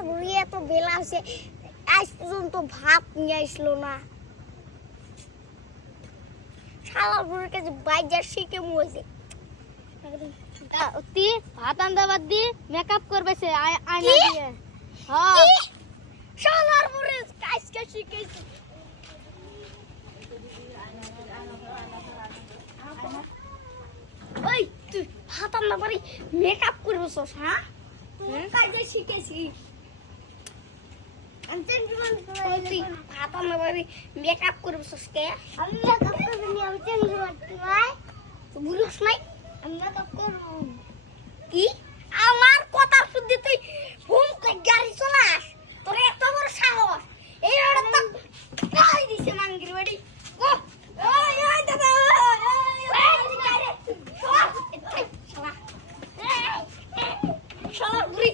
শালার বুড়ি এত বেলা আছে আজ পর্যন্ত ভাত নিয়ে আসলো না। শালার বুড়ির কাছে বাইজার শিখে মরেছে। তি ভাত আন্দা বাদ দি মেকআপ করবে সে আয়না দিয়ে। হ্যাঁ শালার বুড়ি কাজকে শিখেছে। ওই তুই ভাত আন্দা পারি মেকআপ করবছস? হ্যাঁ কাজে শিখেছি। তুই ভাত আন্দা পারি মেকআপ করবছস কে? আমি মেকআপ করবি আমি চেঞ্জ করতে ভাই। তুই বুঝছ নাই আমি মেকআপ করব কি? আমার কথা শুদ্ধি তুই ঘুম কে গাড়ি চালাস? তোর এত বড় সাহস! এই ওটা তো গাই দিছে মাঙ্গির বাড়ি। ও ওই ওই দাদা শালা শালা বুড়ি